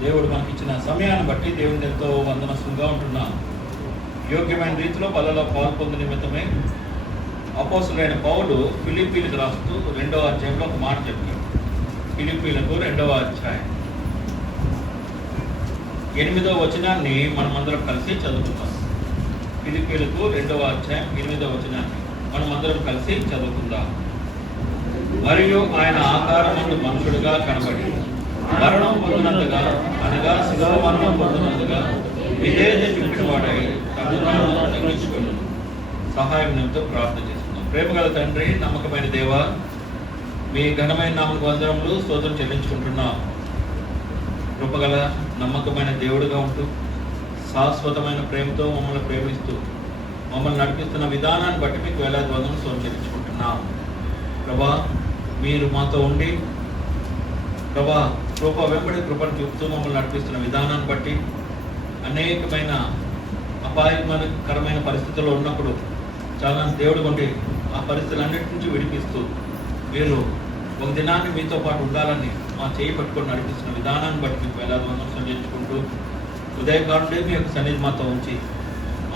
దేవుడు మనకి ఇచ్చిన సమయాన్ని బట్టి దేవుని ఎంతో వందనస్తులుగా ఉంటున్నాం. యోగ్యమైన రీతిలో బలలో పాల్పొందు నిమిత్తమే అపోస్తులైన పౌలు ఫిలిప్పీలకు రాస్తూ 2వ అధ్యాయంలో ఒక మాట చెప్పాడు. ఫిలిప్పీలకు 2వ అధ్యాయం 8వ వచనాన్ని మనమందరం కలిసి చదువుకుందాం. ఫిలిప్పీలకు 2వ అధ్యాయం 8వ వచనాన్ని మనమందరం కలిసి చదువుకుందాం. మరియు ఆయన ఆకారమందు మనుషుడుగా కనబడి మరణం పొందినందుగా అనగా శిలువ మరణం పొందినందుగా విధేయత చూపిన వాడై తగ్గించుకుని సహాయం నిమిత్తం ప్రార్థన చేస్తున్నాం. ప్రేమగల తండ్రి, నమ్మకమైన దేవ, మీ ఘనమైన నామకు వందనములు స్తోత్రం చెల్లించుకుంటున్నాం. కృపగల నమ్మకమైన దేవుడిగా ఉంటూ శాశ్వతమైన ప్రేమతో మమ్మల్ని ప్రేమిస్తూ మమ్మల్ని నడిపిస్తున్న విధానాన్ని బట్టి మీకు వేలాది వందనములు స్తోత్రం చెల్లించుకుంటున్నాం. ప్రభా, మీరు మాతో ఉండి ప్రభా కృప వెంబడి కృపను చూపుతూ మమ్మల్ని నడిపిస్తున్న విధానాన్ని బట్టి అనేకమైన అపాయకరమైన పరిస్థితుల్లో ఉన్నప్పుడు చాలా దేవుడు ఉండి ఆ పరిస్థితులన్నిటి నుంచి విడిపిస్తూ మీరు ఒక దినాన్ని మీతో పాటు ఉండాలని మా చేయి పట్టుకొని నడిపిస్తున్న విధానాన్ని బట్టి మీకు వేలాది వందనములు చెల్లించుకుంటూ ఉదయకారుడే మీ యొక్క సన్నిధి మాతో ఉంచి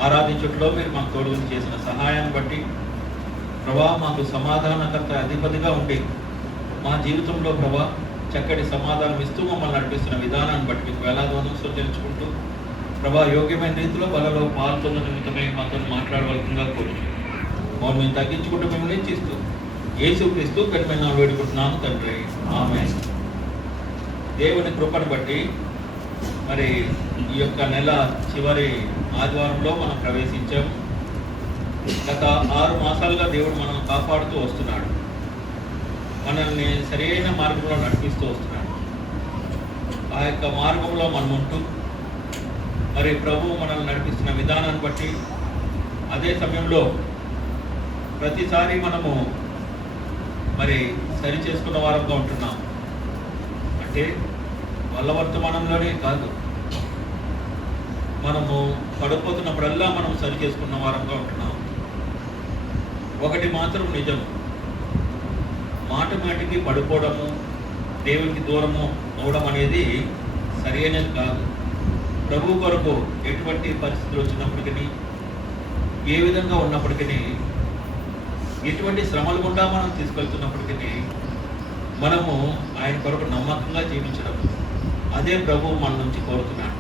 ఆరాధించుట్లో మీరు మాకు తోడుగా చేసిన సహాయాన్ని బట్టి ప్రభా మాకు సమాధానకర్త అధిపతిగా ఉండి మా జీవితంలో ప్రభా చక్కటి సమాధానం ఇస్తూ మమ్మల్ని నడిపిస్తున్న విధానాన్ని బట్టి మీకు వేలాది వందనములు చెల్లించుకుంటూ ప్రభా యోగ్యమైన రీతిలో బలలో పాల్గొన్న నిమిత్తమే మాతో మాట్లాడవలసిందిగా కోరుచు మమ్మల్ని మేము తగ్గించుకుంటూ మిమ్మల్ని ఇచ్చిస్తూ యేసుక్రీస్తు కఠినమైన వేడుకుంటున్నాను తండ్రి, ఆమేన్. దేవుని కృపను బట్టి మరి ఈ యొక్క నెల చివరి ఆదివారంలో మనం ప్రవేశించాము. గత 6 మాసాలుగా దేవుడు మనల్ని కాపాడుతూ వస్తున్నాడు. మనల్ని సరైన మార్గంలో నడిపిస్తూ వస్తున్నాడు. ఆ యొక్క మార్గంలో మనం ఉంటూ మరి ప్రభు మనల్ని నడిపిస్తున్న విధానాన్ని బట్టి అదే సమయంలో ప్రతిసారి మనము మరి సరి చేసుకున్న వారంగా ఉంటున్నాం. అంటే వాళ్ళ వర్తమానంలోనే కాదు, మనము పడిపోతున్నప్పుడల్లా మనం సరి చేసుకున్న వారంగా ఉంటున్నాం. ఒకటి మాత్రం నిజం, మాటికి పడిపోవడము, దేవునికి దూరము అవడం అనేది సరైనది కాదు. ప్రభు కొరకు ఎటువంటి పరిస్థితులు వచ్చినప్పటికీ, ఏ విధంగా ఉన్నప్పటికీ, ఎటువంటి శ్రమలు గుండా మనం తీసుకెళ్తున్నప్పటికీ మనము ఆయన కొరకు నమ్మకంగా జీవించడం, అదే ప్రభు మన నుంచి కోరుతున్నాడు.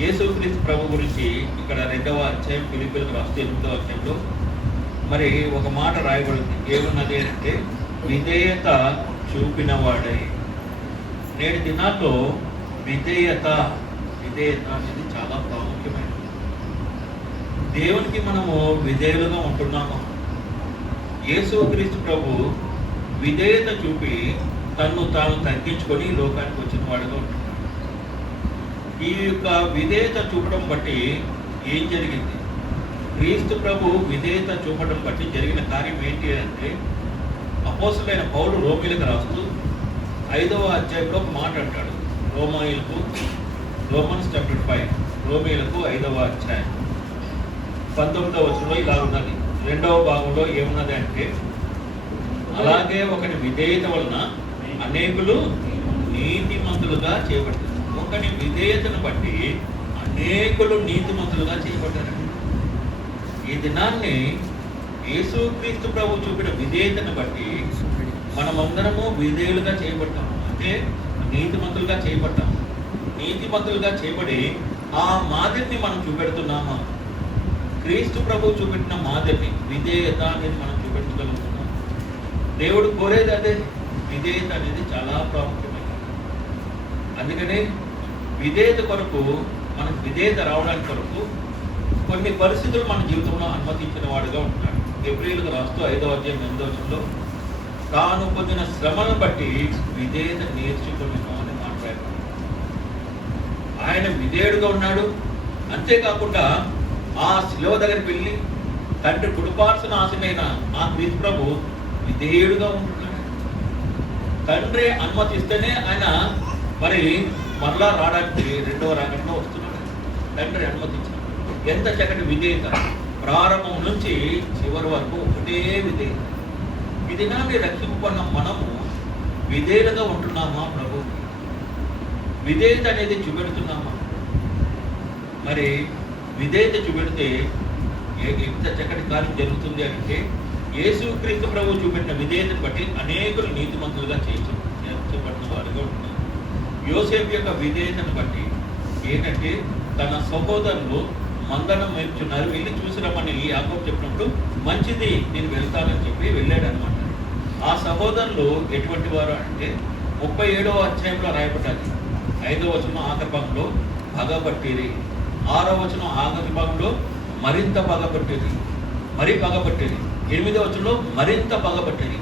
యేసుక్రీస్తు ప్రభు గురించి ఇక్కడ 2వ అధ్యాయం ఫిలిప్పీలకు రాస్తూ 8వ అధ్యాయంలో మరి ఒక మాట రాయబడింది. ఏమున్నది అంటే విధేయత చూపిన వాడై. నేటి దినాల్లో విధేయత అనేది చాలా ప్రాముఖ్యమైనది. దేవునికి మనము విధేయులుగా ఉంటున్నాము. యేసుక్రీస్తు ప్రభు విధేయత చూపి తన్ను తాను తగ్గించుకొని లోకానికి వచ్చిన వాడుగా ఉంటున్నాడు. ఈ యొక్క విధేయత చూపడం బట్టి ఏం జరిగింది? క్రీస్తు ప్రభు విధేయత చూపడం బట్టి జరిగిన కార్యం ఏంటి అంటే, అపోస్తలుడైన పౌలు రోమీలకు రాస్తూ 5వ అధ్యాయంలో ఒక మాట అంటాడు. రోమన్స్ చాప్టర్ 5, రోమీలకు 5వ అధ్యాయం 19వ వచనంలో ఇలా ఉన్నది. 2వ భాగంలో ఏమున్నది అంటే, అలాగే ఒకటి విధేయత వలన అనేకులు నీతిమంతులుగా చేయబడతారు. ఒకటి విధేయతను బట్టి అనేకులు నీతిమంతులుగా చేయబడ్డారు. ఈ దినాన్ని యేసుక్రీస్తు ప్రభు చూపిన విధేయతను బట్టి మనమందరము విధేయులుగా చేయబడ్డాము. అంటే నీతిమంతులుగా చేయబడ్డాము. నీతిమంతులుగా చేయబడి ఆ మాదిరిని మనం చూపెడుతున్నామా? క్రీస్తు ప్రభు చూపెట్టిన మాదిరిని, విధేయత అనేది మనం చూపెట్టగలుగుతున్నాం. దేవుడు కోరేది అదే. విధేయత అనేది చాలా ప్రాముఖ్యమైనది. అందుకనే విధేయత కొరకు, మనకు విధేయత రావడానికి కొరకు కొన్ని పరిస్థితులు మన జీవితంలో అనుమతించిన వాడుగా ఉంటున్నాడు. ఎబ్రీయులకు రాస్తూ 5వ అధ్యాయం 8వ వచనంలో తాను పొందిన శ్రమను బట్టి విధేయత నేర్చుకున్నాము అని మాట్లాడాడు. ఆయన విధేయుడుగా ఉన్నాడు. అంతేకాకుండా ఆ శిలువ దగ్గరికి వెళ్ళి తండ్రి కుడిపార్శ్వన ఆసీనుడైన ఆ క్రీస్తు ప్రభు విధేయుడుగా ఉంటున్నాడు. తండ్రి అనుమతిస్తేనే ఆయన మరి మరలా రావడానికి 2వ రాకడలో వస్తున్నాడు. తండ్రి అనుమతించాడు. ఎంత చక్కటి విధేయత! ప్రారంభం నుంచి చివరి వరకు ఒకటే విధేయత. ఈ దినాన్ని రక్షింపబడిన మనము విధేయులుగా ఉంటున్నామా ప్రభు? విధేయత అనేది చూపెడుతున్నామా? మరి విధేయత చూపెడితే ఎంత చక్కటి కార్యం జరుగుతుంది అంటే, యేసుక్రీస్తు ప్రభువు చూపెట్టిన విధేయతను బట్టి అనేకులు నీతిమంతులుగా చేర్చబడిన వారుగా ఉంటున్నారు. యోసేపు యొక్క విధేయతను బట్టి ఏంటంటే, తన సహోదరులు మందనం మేపుచున్నారు, వెళ్ళి చూసి రమ్మని యాకోబు చెప్పినప్పుడు మంచిది నేను వెళ్తానని చెప్పి వెళ్ళాడు అనమాట. ఆ సహోదరులు ఎటువంటి వారు అంటే 37వ అధ్యాయంలో రాయబడ్డది. 5వ వచనం ఆఖరి భాగంలో పగబట్టిరి, 6వ వచనం ఆఖరి భాగంలో మరింత పగబట్టేది, మరీ పగబట్టేది, 8వ వచనంలో మరింత పగబట్టేది.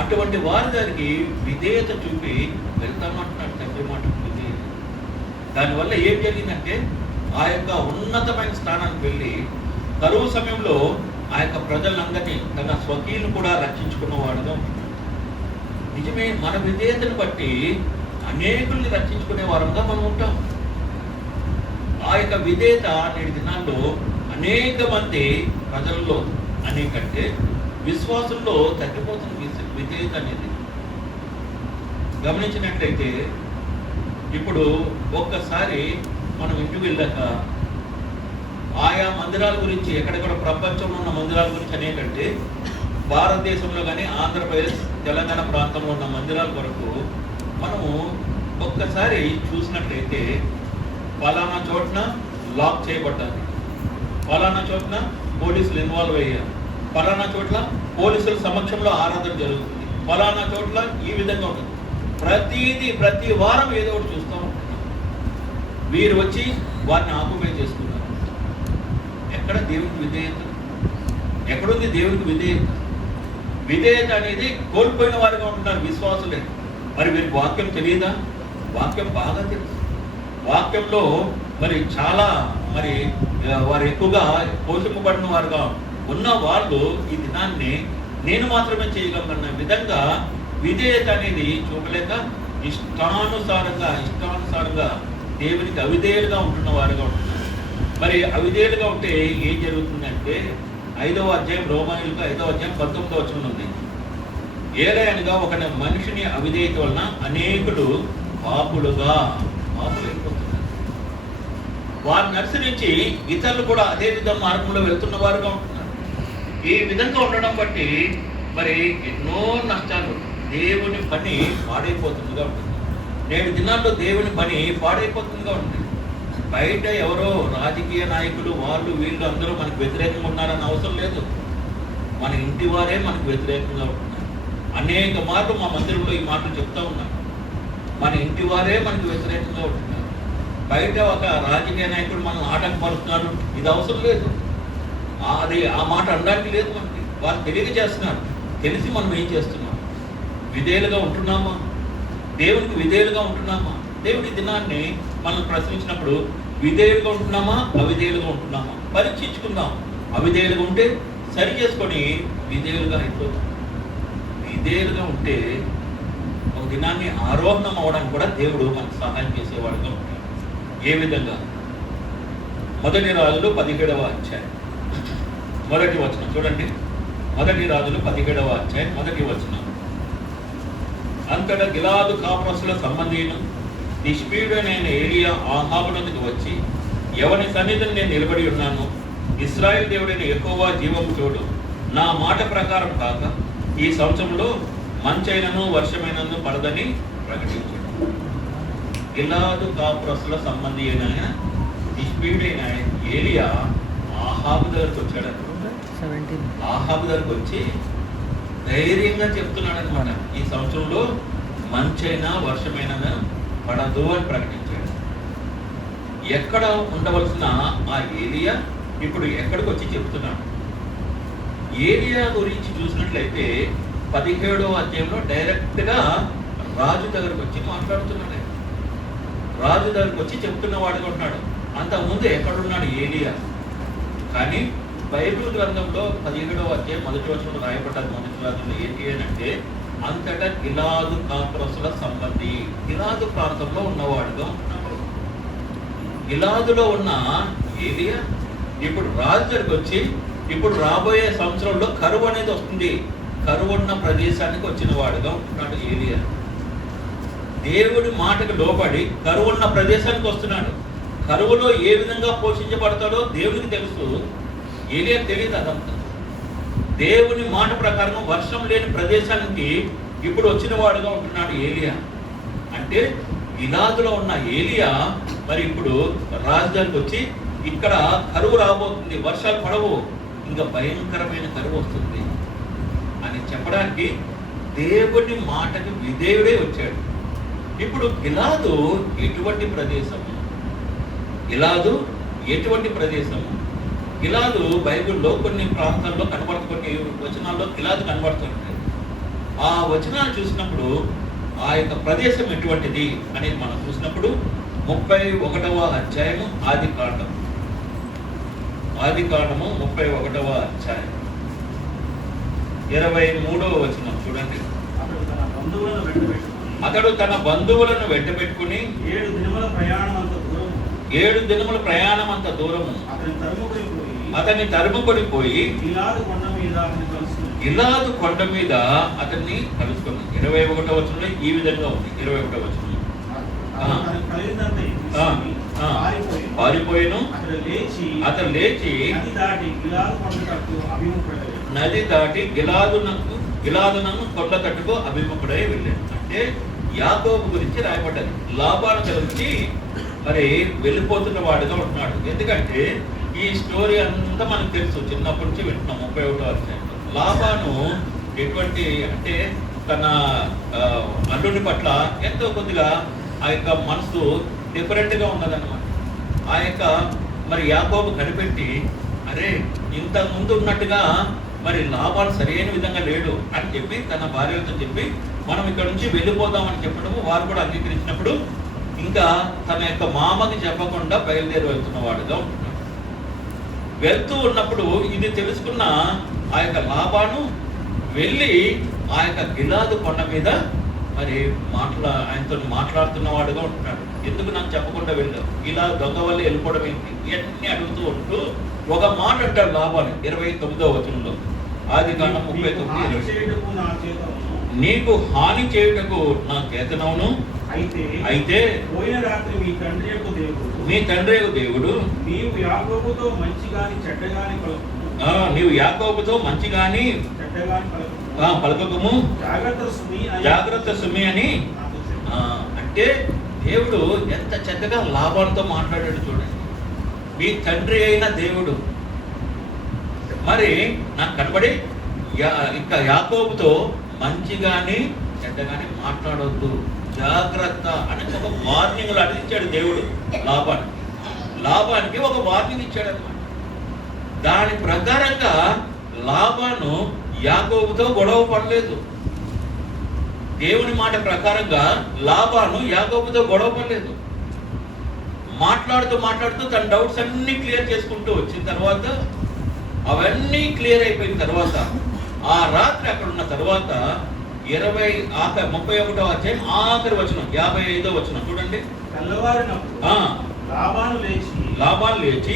అటువంటి వారి దానికి విధేయత చూపి వెళ్తామంటున్నాడు తండ్రి మాట విధేయత. దానివల్ల ఏం జరిగిందంటే, ఆ యొక్క ఉన్నతమైన స్థానానికి వెళ్ళి కరువు సమయంలో ఆ యొక్క ప్రజలందరినీ తన స్వకీయులు కూడా రక్షించుకున్నవాడుగా ఉంటున్నాడు. నిజమే, మన విధేయతను బట్టి అనేకుల్ని రక్షించుకునే వారంగా మనం ఉంటాం. ఆ యొక్క విధేయత నేటి దినాల్లో అనేక మంది ప్రజల్లో అనేకంటే విశ్వాసంలో తగ్గిపోతుంది విధేయత అనేది. గమనించినట్లయితే ఇప్పుడు ఒక్కసారి మనం ఇంటికి వెళ్ళాక ఆయా మందిరాల గురించి, ఎక్కడెక్కడ ప్రపంచంలో ఉన్న మందిరాల గురించి అనేకంటే భారతదేశంలో కానీ ఆంధ్రప్రదేశ్ తెలంగాణ ప్రాంతంలో ఉన్న మందిరాల వరకు మనము ఒక్కసారి చూసినట్లయితే పలానా చోట్న లాక్ చేయబడ్డారు, పలానా చోట్న పోలీసులు ఇన్వాల్వ్ అయ్యారు, పలానా చోట్ల పోలీసుల సమక్షంలో ఆరాధన జరుగుతుంది, పలానా చోట్ల ఈ విధంగా ఉంటుంది. ప్రతి వారం ఏదో ఒకటి చూస్తూ ఉంటున్నాం. వీరు వచ్చి వారిని ఆక్యుపై చేసుకున్నారు. ఎక్కడ దేవునికి విధేయత? ఎక్కడుంది దేవునికి విధేయత? విధేయత అనేది కోల్పోయిన వారిగా ఉంటున్నారు విశ్వాసులే. మరి వీరికి వాక్యం తెలియదా? వాక్యం బాగా తెలుసు. వాక్యంలో మరి చాలా వారు ఎక్కువగా పోషింపబడిన వారుగా ఉన్న వాళ్ళు ఈ దినాన్ని నేను మాత్రమే చేయగలనన్న విధంగా విధేయత అనేది చూపలేక ఇష్టానుసారంగా దేవునికి అవిధేయులుగా ఉంటున్న వారుగా ఉంటున్నారు. మరి అవిధేయులుగా ఉంటే ఏం జరుగుతుందంటే, 5వ అధ్యాయం రోమాయులకు 5వ అధ్యాయం 19వ వచనం ఉంది. ఏలయనగా ఒక మనిషిని అవిధేయత వలన అనేకులు పాపులైపోతున్నారు. వారిని అనుసరించి ఇతరులు కూడా అదే విధంగా మార్గంలో వెళ్తున్న వారుగా ఉంటున్నారు. ఈ విధంగా ఉండడం బట్టి మరి ఎన్నో నష్టాలు, దేవుని పని పాడైపోతుందిగా ఉంటుంది. నేటి దినాల్లో దేవుని పని పాడైపోతుందిగా ఉంటుంది. బయట ఎవరో రాజకీయ నాయకులు వాళ్ళు వీళ్ళు అందరూ మనకు వ్యతిరేకంగా ఉన్నారని అవసరం లేదు. మన ఇంటి వారే మనకు వ్యతిరేకంగా ఉంటున్నారు. అనేక మార్లు మా మందిరంలో ఈ మాటలు చెప్తా ఉన్నాను. మన ఇంటి వారే మనకు వ్యతిరేకంగా ఉంటున్నారు. బయట ఒక రాజకీయ నాయకుడు మనం ఆటంకపరుస్తున్నారు, ఇది అవసరం లేదు. ఆ మాట అనడానికి లేదు మనకి. వారు తెలియజేస్తున్నారు, తెలిసి మనం ఏం చేస్తున్నాం? విధేయులుగా ఉంటున్నామా? దేవునికి విధేయులుగా ఉంటున్నామా? దేవుడి దినాన్ని మనం ప్రశ్నించినప్పుడు విధేయులుగా ఉంటున్నామా, అవిధేయులుగా ఉంటున్నామా పరీక్షించుకుందాం. అవిధేయులుగా ఉంటే సరి చేసుకొని విధేయులుగా అయిపోతాం. విధేయులుగా ఉంటే ఒక దినాన్ని ఆరోహణం అవడానికి కూడా దేవుడు మనకు సహాయం చేసేవాడుగా ఉంటాడు. ఏ విధంగా? 1 రాజులు 17వ అధ్యాయం 1వ వచనం చూడండి. 1 రాజులు 17వ అధ్యాయం 1వ వచనం. అంతటా గిలాదు కాపురస్తుల సంబంధీను తిష్బీయుడైన ఏలియా ఆహాబునకు వచ్చి, ఎవని సన్నిధిని నేను నిలబడి ఉన్నాను, ఇశ్రాయేలు దేవుడైన యెహోవా జీవము తోడు, నా మాట ప్రకారం కాక ఈ సంవత్సరంలో మంచైనను వర్షమైనను పడదని ప్రకటించాడు. గిలాదు కాపురస్తుల సంబంధి అయిన తిష్బీయుడైన ఏలియా ఆహాబు దగ్గరకు వచ్చాడు. ఆహాబు దగ్గరకు వచ్చి ధైర్యంగా చెప్తున్నాడు అనమాట, ఈ సంవత్సరంలో మంచైనా వర్షమైనా పడదు అని ప్రకటించాడు. ఎక్కడ ఉండవలసిన ఆ ఏలియా ఇప్పుడు ఎక్కడికి వచ్చి చెప్తున్నాడు? ఏలియా గురించి చూసినట్లయితే 17వ అధ్యాయంలో డైరెక్ట్గా రాజు దగ్గరకు వచ్చి మాట్లాడుతున్నాడు. రాజు దగ్గరకు వచ్చి చెప్తున్న వాడుగా ఉన్నాడు. అంతకుముందు ఎక్కడున్నాడు ఏలియా? కానీ బైబిల్ గ్రంథంలో 17వ అధ్యాయం 1వ వచనంలో రాయబడ్డది. 1 రాజులో ఏంటి అంటే, అంతటా గిలాదు కాపురస్తుల సంబంధి, గిలాదు ప్రాంతంలో ఉన్నవాడుగా ఉన్నాడు. గిలాదులో ఉన్న ఏలియా ఇప్పుడు రాజు దగ్గరికి వచ్చి, ఇప్పుడు రాబోయే సంవత్సరంలో కరువు అనేది వస్తుంది, కరువు ఉన్న ప్రదేశానికి వచ్చిన వాడుగా ఉంటున్నాడు ఏలియా. దేవుడి మాటకు లోబడి కరువు ఉన్న ప్రదేశానికి వస్తున్నాడు. కరువులో ఏ విధంగా పోషించబడతాడో దేవునికి తెలుసు, ఏలియా తెలియదు అదంతా. దేవుని మాట ప్రకారం వర్షం లేని ప్రదేశానికి ఇప్పుడు వచ్చిన వాడుగా ఉంటున్నాడు ఏలియా. అంటే గిలాదులో ఉన్న ఏలియా మరి ఇప్పుడు రాజధానికి వచ్చి ఇక్కడ కరువు రాబోతుంది, వర్షాలు పడవు, ఇంకా భయంకరమైన కరువు వస్తుంది అని చెప్పడానికి దేవుని మాటకు విధేయుడే వచ్చాడు. ఇప్పుడు గిలాదు ఎటువంటి ప్రదేశము? గిలాదు ఎటువంటి ప్రదేశము? గిలాదు బైబిల్లో కొన్ని ప్రాంతాల్లో కొన్ని వచనాల్లో గిలాదు కనబడుతుంది. ఆ వచనాలు చూసినప్పుడు ఆ యొక్క ప్రదేశం ఎటువంటిది అనేది మనం చూసినప్పుడు 31వ అధ్యాయము ఆదికాండము 31వ అధ్యాయం 23వ వచనం చూడండి. అతడు తన బంధువులను వెంటబెట్టుకుని 7 దినముల ప్రయాణం అంత దూరము అతన్ని తరుముకొనిపోయి గిలాదు కొండ మీద అతన్ని కలుసుకున్నాడు. 21వ వచనంలో ఈ విధంగా ఉంది. 21వ వచనం పారిపోయిను, అతను లేచి నది దాటి గిలాదునను కొండ తట్టుకు అభిముఖుడై వెళ్ళాడు. అంటే యాకోబు గురించి రాయబడ్డది. లాబాను గురించి మరి వెళ్ళిపోతున్న వాడుగా ఉంటున్నాడు. ఎందుకంటే ఈ స్టోరీ అంతా మనకు తెలుసు, చిన్నప్పటి నుంచి వింటున్నాం. 31వ అధ్యాయంలో లాబాను ఎటువంటి అంటే తన అల్లుని పట్ల ఎంతో కొద్దిగా ఆ యొక్క మనసు డిఫరెంట్గా ఉన్నదన్నమాట. ఆ యొక్క మరి యాకోబు కనిపెట్టి, అరే ఇంత ముందు ఉన్నట్టుగా మరి లాభాలు సరైన విధంగా లేడు అని చెప్పి తన భార్యలతో చెప్పి మనం ఇక్కడ నుంచి వెళ్ళిపోదామని చెప్పడము వారు కూడా అంగీకరించినప్పుడు ఇంకా తన యొక్క మామకి చెప్పకుండా బయలుదేరి వెళ్తున్న వాడుగా ఉంటున్నాడు. వెళ్తూ ఉన్నప్పుడు ఇది తెలుసుకున్న ఆ యొక్క లాబాను వెళ్ళి ఆ యొక్క గిలాదు కొండ మీద మరి ఆయనతో మాట్లాడుతున్న వాడుగా ఉంటున్నాడు. ఎందుకు నాకు చెప్పకుండా వెళ్ళావు, ఇలా దొంగ వల్ల వెళ్ళిపోవడం ఏంటి, ఇవన్నీ అడుగుతూ ఉంటూ ఒక మాట అంటాడు లాబాను 29వ వచనంలో. ఆదికాండం 39:20 నీకు హాని చేయుటకు నా చేతనవును, అయితే పోయిన రాత్రి మీ తండ్రి యొక్క దేవుడు నీవు యాకోబుతో మంచి గాని చెడ్డ గాని నీవు యాకోబుతో మంచి గాని పలకము, జాగ్రత్త సుమి అని. అంటే దేవుడు ఎంత చక్కగా లాభాలతో మాట్లాడాడు చూడండి. మీ తండ్రి అయిన దేవుడు మరి నాకు కనబడి ఇంకా యాకోబుతో మంచిగాని చెడ్డగాని మాట్లాడొద్దు, జాగ్రత్త అని ఒక వార్నింగ్లు అందించాడు దేవుడు లాభానికి ఒక వార్నింగ్ ఇచ్చాడు అన్నమాట. దాని ప్రకారంగా లాబాను యాకోబుతో గొడవ పడలేదు. దేవుని మాట ప్రకారంగా లాబాను యాకోబుతో గొడవ పడలేదు. మాట్లాడుతూ తన డౌట్స్ అన్ని క్లియర్ చేసుకుంటూ వచ్చిన తర్వాత, అవన్నీ క్లియర్ అయిపోయిన తర్వాత, ఆ రాత్రి అక్కడ ఉన్న తర్వాత 31వ అధ్యాయం ఆఖరి వచనం 55వ వచనం చూడండి. లాబాను లేచి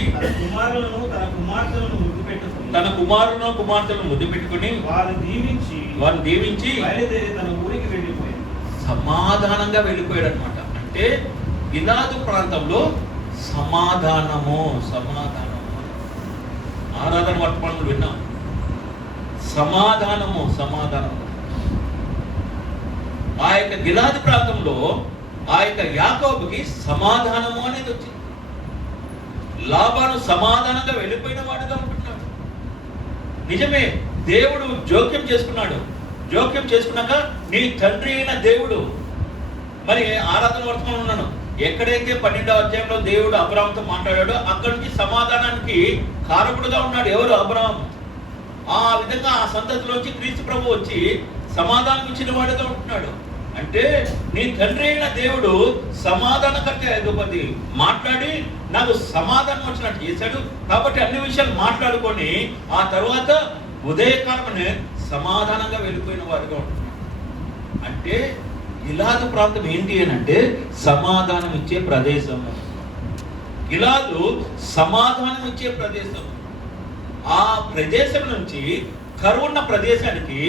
తన కుమారులను కుమార్తెలను ముద్దు పెట్టుకుని వారిని దీవించి సమాధానంగా వెళ్ళిపోయాడు అనమాట. అంటే గిలాదు ప్రాంతంలో సమాధానము ఆరాధన వర్తమానం విన్నాం. సమాధానము ఆ యొక్క గిలాదు ప్రాంతంలో ఆ యొక్క యాకోబుకి సమాధానము అనేది వచ్చింది. లాబాను సమాధానంగా వెళ్ళిపోయిన వాడుగా ఉంటున్నాడు. నిజమే, దేవుడు జోక్యం చేసుకున్నాక నీ తండ్రి అయిన దేవుడు మరి ఆరాధన వర్తమానం ఉన్నాను. ఎక్కడైతే 12వ అధ్యాయంలో దేవుడు అబ్రాహాముతో మాట్లాడాడో అక్కడి నుంచి సమాధానానికి కారకుడుగా ఉన్నాడు. ఎవరు? అబ్రాహాము. ఆ విధంగా ఆ సంతతిలోంచి క్రీస్తు ప్రభు వచ్చి సమాధానం ఇచ్చిన వాడుగా ఉంటున్నాడు. అంటే నీ తండ్రి అయిన దేవుడు సమాధానకర్త అధిపతి మాట్లాడి నాకు సమాధానం వచ్చినట్టు చేశాడు. కాబట్టి అన్ని విషయాలు మాట్లాడుకొని ఆ తర్వాత ఉదయకాలమనే సమాధానంగా వెళ్ళిపోయిన వారుగా ఉంటున్నాడు. అంటే గిలాదు ప్రాంతం ఏంటి అని అంటే సమాధానం ఇచ్చే ప్రదేశము. గిలాదు సమాధానం ఇచ్చే ప్రదేశం. ఆ ప్రదేశం నుంచి కరువున్న ప్రదేశానికి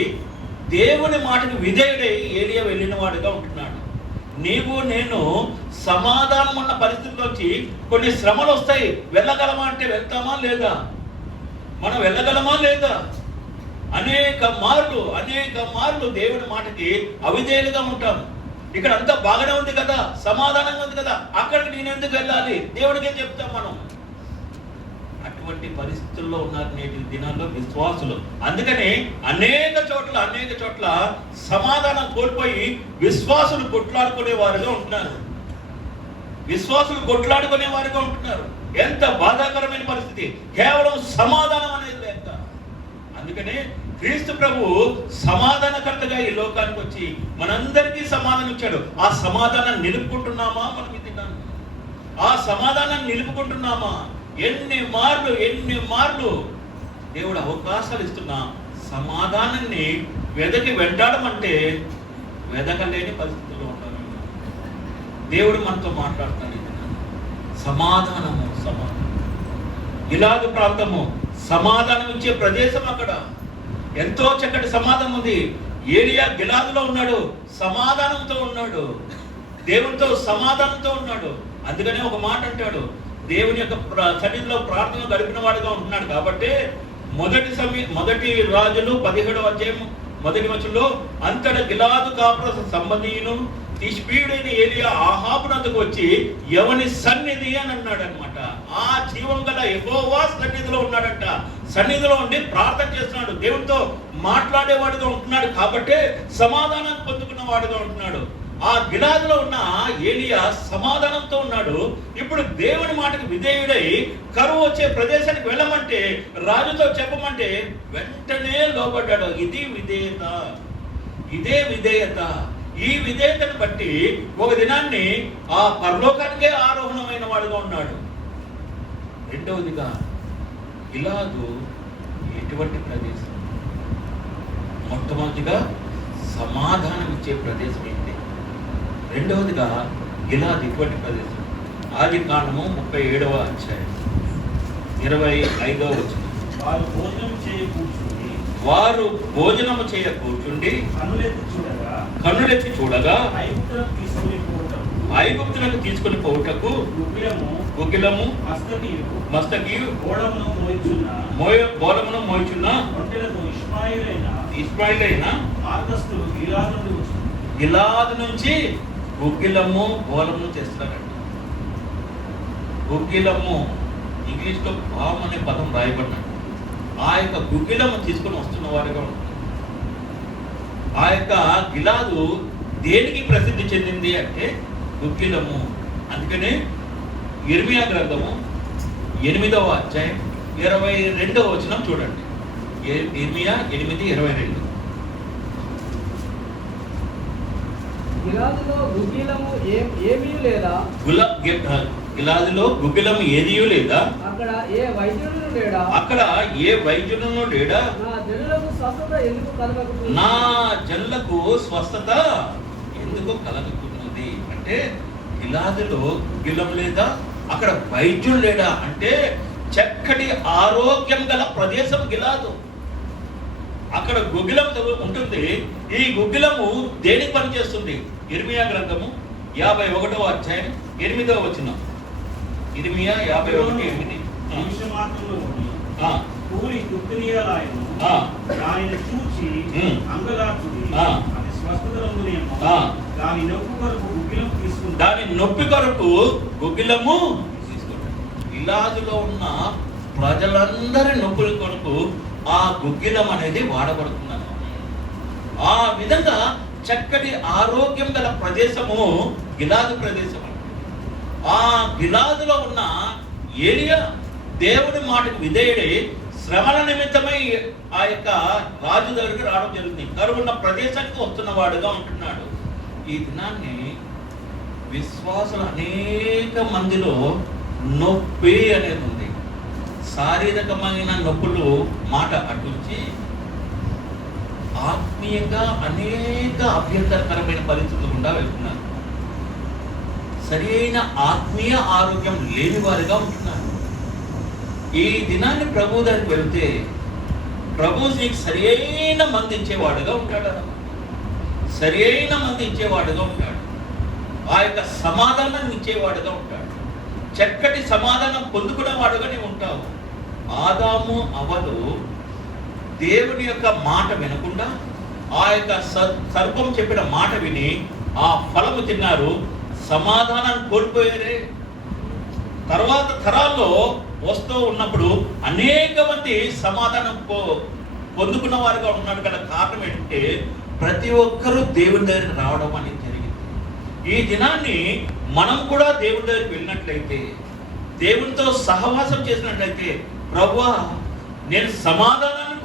దేవుని మాటకు విధేయుడై ఏలియా వెళ్ళిన వాడుగా ఉంటున్నాడు. నీవు నేను సమాధానం ఉన్న పరిస్థితిలోంచి కొన్ని శ్రమలు వస్తాయి. వెళ్ళగలమా అంటే వెళ్తామా లేదా? మనం వెళ్ళగలమా లేదా? అనేక మార్లు దేవుడి మాటకి అవిధేయులుగా ఉంటాం. ఇక్కడ అంతా బాగానే ఉంది కదా, సమాధానంగా ఉంది కదా, అక్కడికి నేను ఎందుకు వెళ్ళాలి? దేవుడికే చెప్తాం మనం. అటువంటి పరిస్థితుల్లో ఉన్నారు నేటి దినాల్లో విశ్వాసులు. అందుకని అనేక చోట్ల సమాధానం కోల్పోయి విశ్వాసులు కొట్లాడుకునే వారుగా ఉంటున్నారు. ఎంత బాధాకరమైన పరిస్థితి! కేవలం సమాధానం అనేది లేక. అందుకనే క్రీస్తు ప్రభు సమాధానకర్తగా ఈ లోకానికి వచ్చి మనందరికీ సమాధానం ఇచ్చాడు. ఆ సమాధానాన్ని నిలుపుకుంటున్నామా? మనం ఇది ఆ సమాధానాన్ని నిలుపుకుంటున్నామా? ఎన్ని మార్లు దేవుడు అవకాశాలు ఇస్తున్నా సమాధానాన్ని వెంటాడమంటే వెదకలేని పరిస్థితుల్లో ఉంటారు. దేవుడు మనతో మాట్లాడుతున్నాడు. సమాధానము గిలాదు ప్రాంతము సమాధానం ఇచ్చే ప్రదేశం. అక్కడ ఎంతో చక్కటి సమాధానం ఉంది. ఏలియా గిలాదులో ఉన్నాడు, సమాధానంతో ఉన్నాడు, దేవునితో సమాధానంతో ఉన్నాడు. అందుకనే ఒక మాట అంటాడు, దేవుని యొక్క సన్నిధిలో ప్రార్థన గడిపిన వాడుగా ఉంటున్నాడు. కాబట్టి మొదటి రాజులు 17వ అధ్యాయం 1వ వచనంలో అంతట గిలాదు కాపుర సంబంధీయును తిష్బీయుడైన ఏలియా ఆహాబునందుకు వచ్చి ఎవని సన్నిధి అని అన్నాడు అనమాట. ఆ జీవం గల యెహోవా సన్నిధిలో ఉన్నాడంట. సన్నిధిలో ఉండి ప్రార్థన చేస్తున్నాడు, దేవునితో మాట్లాడేవాడుగా ఉంటున్నాడు. కాబట్టి సమాధానాన్ని పొందుకున్న వాడుగా ఉంటున్నాడు. ఆ గిలాదులో ఉన్న ఏలియా సమాధానంతో ఉన్నాడు. ఇప్పుడు దేవుని మాటకు విధేయుడై కరువు వచ్చే ప్రదేశానికి వెళ్ళమంటే, రాజుతో చెప్పమంటే వెంటనే లోబడ్డాడు. ఇదే విధేయత. ఈ విధేయతను బట్టి ఒక దినాన్ని ఆ పరలోకానికే ఆరోహణమైన వాడుగా ఉన్నాడు. రెండవదిగా గిలాదు ఎటువంటి ప్రదేశం? మొట్టమొదటిగా సమాధానం ఇచ్చే ప్రదేశం ఏంటి? రెండవదిగా గిలాదు ఎటువంటి ప్రదేశం? ఆదికాండము 37వ అధ్యాయం 25వ వచనం. వారు భోజనము చేయ కూర్చుండి కన్నులెత్తి చూడగా ఐగుప్తులకు తీసుకుని పోవుటకు గుగ్గిలము మస్తకియు బోళమును మోయిచున్న ఇష్మాయిలైన గిలాదు నుంచి గుగ్గిలము బోళమును చేస్తున్నారండి. గుగ్గిలము ఇంగ్లీష్లో పామ్ అనే పదం రాయబడినట్టు ఆ యొక్క గుగ్గిలము తీసుకుని వస్తున్న వారుగా ఉంటుంది. ఆ యొక్క గిలాదు దేనికి ప్రసిద్ధి చెందింది అంటే గుగ్గిలము. అందుకనే ఇర్మియా గ్రంథము 8వ అధ్యాయం 22వ వచనం చూడండి. ఇర్మియా 8:22. గిలాదులో గుగ్గిలము ఏమీ లేదా, గిలాదులో గుగ్గిలము ఏదియూ లేదా, అక్కడ ఏ వైద్యుడును లేడా, నా జనులకు స్వస్థత ఎందుకు కలగకున్నది అంటే గిలాదులో గుగ్గిలం లేదా, అక్కడ వైద్యుడు లేడా అంటే చక్కటి ఆరోగ్యం గల ప్రదేశం గిలాదు. అక్కడ గుగ్గిలం ఉంటుంది. ఈ గుగ్గిలము దేనికి పనిచేస్తుంది? ఇర్మియా గ్రంథము 51వ అధ్యాయం 8వ వచనం. ఇర్మియా 51:8. దాని నొప్పి కొరకు గుగ్గిలము తీసుకుంటాడు. గిలాదులో ఉన్న ప్రజలందరి నొప్పుల కొరకు ఆ గుగ్గిలం అనేది వాడబడుతున్నారు. ఆ విధంగా చక్కటి ఆరోగ్యం గల ప్రదేశము గిలాదు ప్రదేశం. ఆ గిలాదులో ఉన్న ఏలియా దేవుడి మాటకు విధేయుడై శ్రమల నిమిత్తమై ఆ యొక్క రాజు దగ్గరికి రావడం జరుగుతుంది. కరువున్న ప్రదేశానికి వస్తున్న వాడుగా ఉంటున్నాడు. ఈ దినాన్ని విశ్వాసులు అనేక మందిలో నొప్పి అనేది ఉంది. శారీరకమైన నొప్పులు మాట అటుంచి ఆత్మీయంగా అనేక అభ్యంతరకరమైన పరిస్థితులు గుండా వెళ్తున్నారు. సరైన ఆత్మీయ ఆరోగ్యం లేని వారిగా ఉంటున్నారు. ఈ దినాన్ని ప్రభు దగ్గరికి వెళ్తే ప్రభు నీకు సరైన మంది ఇచ్చేవాడుగా ఉంటాడు. ఆ యొక్క సమాధానాన్ని ఇచ్చేవాడుగా ఉంటాడు. చక్కటి సమాధానం పొందుకునేవాడుగా నీవు ఉంటావు. ఆదాము అవ్వలు దేవుని యొక్క మాట వినకుండా ఆ యొక్క సర్పం చెప్పిన మాట విని ఆ ఫలము తిన్నారు, సమాధానాన్ని కోల్పోయారే. తర్వాత తరాల్లో వస్తూ ఉన్నప్పుడు అనేక మంది సమాధానం పొందుకున్న వారుగా ఉన్నాడు కదా. కారణం ఏంటంటే ప్రతి ఒక్కరూ దేవుని దగ్గరికి రావడం అనేది జరిగింది. ఈ దినాన్ని మనం కూడా దేవుని దగ్గరికి వెళ్ళినట్లయితే, దేవునితో సహవాసం చేసినట్లయితే, ప్రభువా నేను సమాధానాన్ని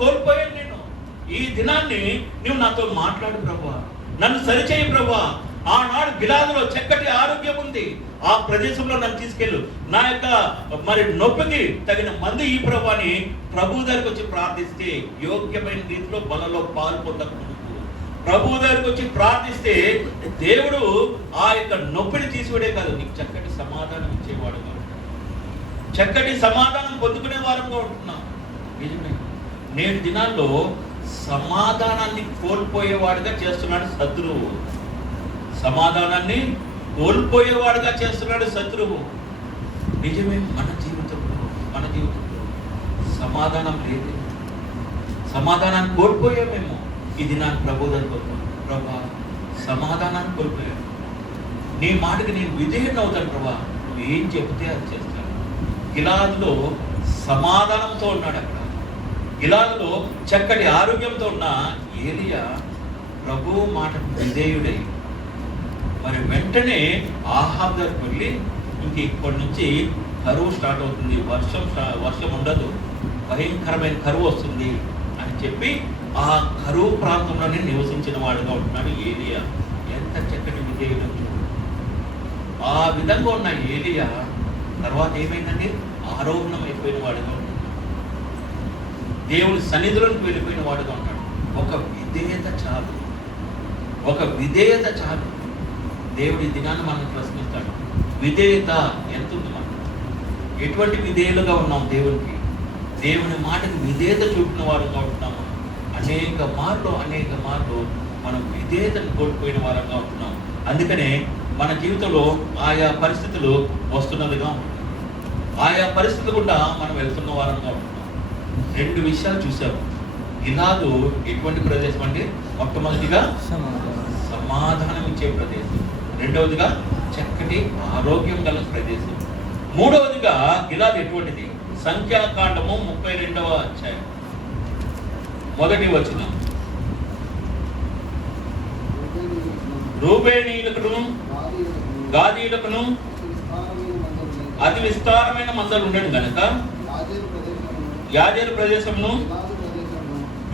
కోల్పోయాను నేను. ఈ దినాన్ని నువ్వు నాతో మాట్లాడు ప్రభువా, నన్ను సరిచేయి ప్రభువా. ఆనాడు గిలాదులో చక్కటి ఆరోగ్యం ఉంది, ఆ ప్రదేశంలో నన్ను తీసుకెళ్ళు, నా యొక్క నొప్పికి తగిన మందు ఈ ప్రభు అని ప్రభు దగ్గరికి వచ్చి ప్రార్థిస్తే, యోగ్యమైన రీతిలో బలలో పాలు పొందకుండా ప్రభు దగ్గరికి వచ్చి ప్రార్థిస్తే దేవుడు ఆ యొక్క నొప్పిని తీసివేడే కాదు, నీకు చక్కటి సమాధానం ఇచ్చేవాడుగా ఉంటాడు. చక్కటి సమాధానం పొందుకునే వారంగా ఉంటున్నాం. నిజమే, నేటి దినాల్లో సమాధానాన్ని కోల్పోయేవాడుగా చేస్తున్నాడు శత్రువు. సమాధానాన్ని కోల్పోయేవాడుగా చేస్తున్నాడు శత్రువు. నిజమే, మన జీవితంలో సమాధానం లేదు. సమాధానాన్ని కోల్పోయామేమో. ఇది నాకు ప్రభు దగ్గర, ప్రభా సమాధానాన్ని కోల్పోయాను, నీ మాటకి నేను విధేయుని అవుతాను ప్రభా, నువ్వు ఏం చెబితే అది చేస్తాను. గిలాదులో సమాధానంతో ఉన్నాడు. అక్కడ గిలాదులో చక్కటి ఆరోగ్యంతో ఉన్న ఏలియా ప్రభు మాటకు విధేయుడై మరి వెంటనే ఆహాబు దగ్గరికి వెళ్ళి, ఇంక ఇప్పటి నుంచి కరువు స్టార్ట్ అవుతుంది, వర్షం ఉండదు, భయంకరమైన కరువు వస్తుంది అని చెప్పి ఆ కరువు ప్రాంతంలోనే నివసించిన వాడుగా ఉంటున్నాడు ఏలియా. ఎంత చక్కటి విధేయుడు. ఆ విధంగా ఉన్న ఏలియా తర్వాత ఏమైందండి, ఆరోహణం అయిపోయిన వాడుగా ఉంటున్నాడు, దేవుని సన్నిధిలోకి వెళ్ళిపోయిన వాడుగా ఉంటాడు. ఒక విధేయత చాలు. దేవుడి దినాన్ని మనం ప్రశ్నిస్తాడు, విధేయత ఎంత ఉంది మనం, ఎటువంటి విధేయులుగా ఉన్నాం దేవునికి, దేవుని మాటకి విధేయత చూపిన వారుగా ఉంటున్నాము. అనేక మార్లు మనం విధేయతను కోల్పోయిన వారంగా ఉంటున్నాం. అందుకనే మన జీవితంలో ఆయా పరిస్థితులు వస్తున్నదిగా ఉంటుంది, ఆయా పరిస్థితులు కూడా మనం వెళ్తున్న వారంగా ఉంటున్నాం. రెండు విషయాలు చూసాము. గిలాదు ఎటువంటి ప్రదేశం అంటే, మొట్టమొదటిగా సమాధానం ఇచ్చే ప్రదేశం, రెండవదిగా చక్కటి ఆరోగ్యం గల ప్రదేశం, మూడవదిగా గిలాదు ఎటువంటిది. సంఖ్యాకాండము 32వ అధ్యాయం 1వ వచనం. రూబేనీయులకును గాదీయులకును అతి విస్తారమైన మందలు ఉండేది గనక యాజేరు ప్రదేశమును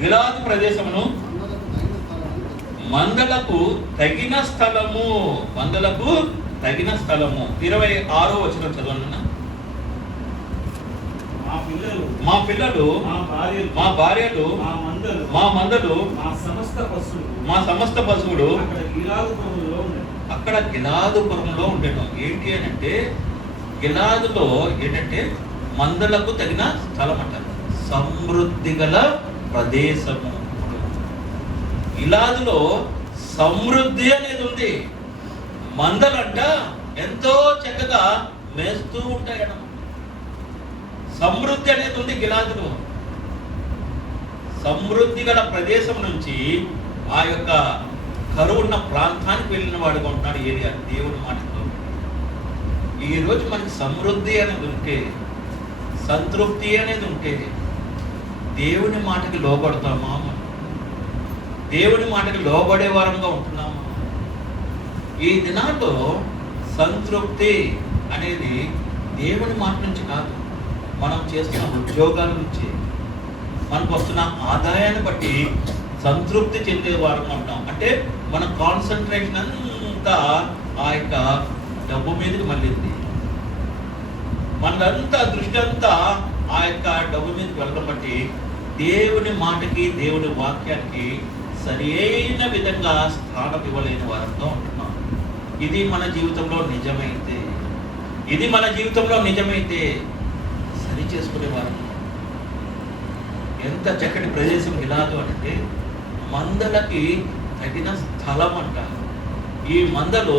గిలాదు ప్రదేశమును మందలకు తగిన స్థలము 26వ వచనం చదవండి. మా పిల్లలు మా భార్యలు మా మందలు మా సమస్త పశువులు అక్కడ గిలాదుపురంలో ఉండేను. ఏంటి అని అంటే, గిలాదులో ఏంటంటే మందలకు తగిన స్థలం అంటారు, సమృద్ధి గల ప్రదేశము. గిలాదులో సమృద్ధి అనేది ఉంది. మందలంట ఎంతో చక్కగా మేస్తూ ఉంటాయన్న సమృద్ధి అనేది ఉంది గిలాదులో. సమృద్ధి గల ప్రదేశం నుంచి ఆ యొక్క కరువున్న ప్రాంతానికి వెళ్ళిన వాడుగా ఉంటున్నాడు ఏరియా. దేవుని మాటతో ఈరోజు మనకి సమృద్ధి అనేది ఉంటే, సంతృప్తి అనేది ఉంటే, దేవుని మాటకి లోబడతామా? దేవుని మాటకి లోబడే వారంగా ఉంటున్నామా? ఈ దినాల్లో సంతృప్తి అనేది దేవుని మాట నుంచి కాదు, మనం చేస్తున్న ఉద్యోగాల నుంచి, మనకు వస్తున్న ఆదాయాన్ని బట్టి సంతృప్తి చెందే వారంగా ఉంటాం. అంటే మన కాన్సన్ట్రేషన్ అంతా ఆ యొక్క డబ్బు మీదకి మళ్ళీంది, మనంతా దృష్టి అంతా ఆ యొక్క డబ్బు మీదకి వెళ్ళడం బట్టి దేవుని మాటకి, దేవుని వాక్యానికి సరి అయిన విధంగా స్థానం ఇవ్వలేని వారంగా ఉంటున్నాం. ఇది మన జీవితంలో నిజమైతే సరి చేసుకునే వారం. ఎంత చక్కటి ప్రదేశం గిలాదు అంటే, మందలకి తగిన స్థలం అంట. ఈ మందలు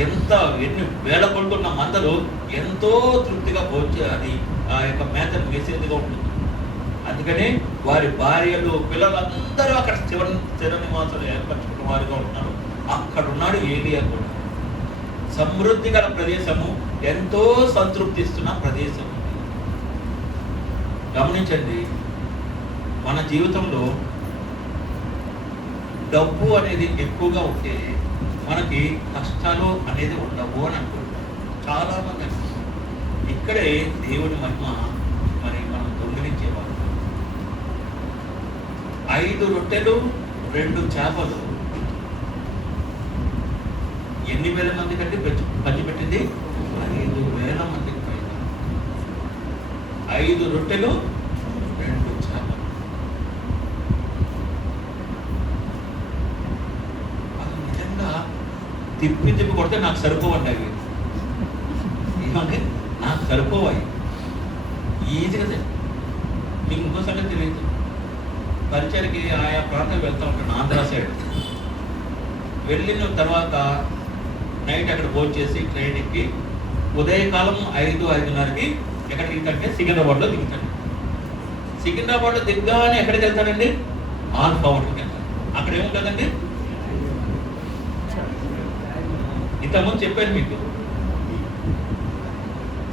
ఎన్ని వేల కొడుకున్న మందలు ఎంతో తృప్తిగా భోజే అది ఆ యొక్క మేతను వేసేదిగా ఉంటుంది. అందుకని వారి భార్యలు పిల్లలందరూ అక్కడ స్థిర నివాసాలు ఏర్పరచుకున్న వారుగా ఉన్నారు. అక్కడ ఉన్నాడు ఏలియా కూడా. సమృద్ధి గల ప్రదేశము, ఎంతో సంతృప్తిస్తున్న ప్రదేశం. గమనించండి, మన జీవితంలో డబ్బు అనేది ఎక్కువగా ఉంటే మనకి కష్టాలు అనేది ఉండవు అని అనుకుంటున్నాం చాలా మంది. ఇక్కడే దేవుని మహిమ మరి మనం దొంగిలించేవారు. 5 రొట్టెలు 2 చేపలు ఎన్ని వేల మంది కంటే పంచిపెట్టింది? 5,000 మందికి పైగా. 5 రొట్టెలు 2 చేపలు. అది నిజంగా తిప్పి కొడితే నాకు సరిపోవండి అవి. ఏమంటే నాకు సరిపోవాయి. ఈజీగా మీకు ఇంకో సంగతి తెలియదు. పరిచయకి ఆయా ప్రాంతం వెళ్తూ ఉంటాను, ఆంధ్ర సైడ్. వెళ్ళిన తర్వాత నైట్ అక్కడ భోజనం చేసి ట్రైన్ ఎక్కి ఉదయకాలం 5-5:30కి ఎక్కడికి దిగుతాంటే సికింద్రాబాద్లో దిగుతాను. సికింద్రాబాద్లో దిగ్గానే ఎక్కడికి వెళ్తానండి? ఆల్ఫా హోటల్కి వెళ్తాను. అక్కడ ఏముంటుందండి? ఇంతకుముందు చెప్పాను మీకు,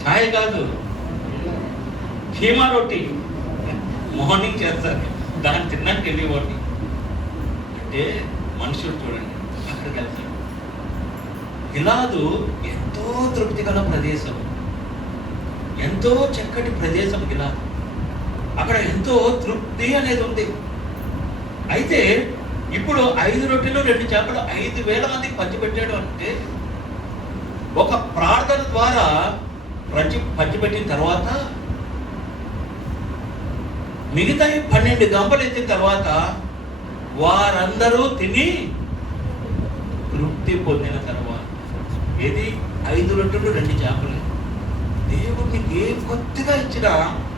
ఛాయ్ కాదు, కీమా రొట్టి మార్నింగ్ చేస్తారు. దాన్ని తిన్నాక వెళ్ళేవాడిని. అంటే మనుషులు చూడండి, అక్కడికి వెళ్తాడు. గిలాదు ఎంతో తృప్తి గల ప్రదేశం, ఎంతో చక్కటి ప్రదేశం గిలాదు. అక్కడ ఎంతో తృప్తి అనేది ఉంది. అయితే ఇప్పుడు 5 రొట్టెలు 2 చేపలు 5,000 మందికి పంచిపెట్టాడు అంటే, ఒక ప్రార్థన ద్వారా పంచిపెట్టిన తర్వాత మిగతా 12 గంపలు ఎత్తిన తర్వాత వారందరూ తిని తృప్తి పొందిన తర్వాత, ఏది 5 రొట్టెలు 2 చేపలు. దేవుడిని ఏ కొద్దిగా ఇచ్చినా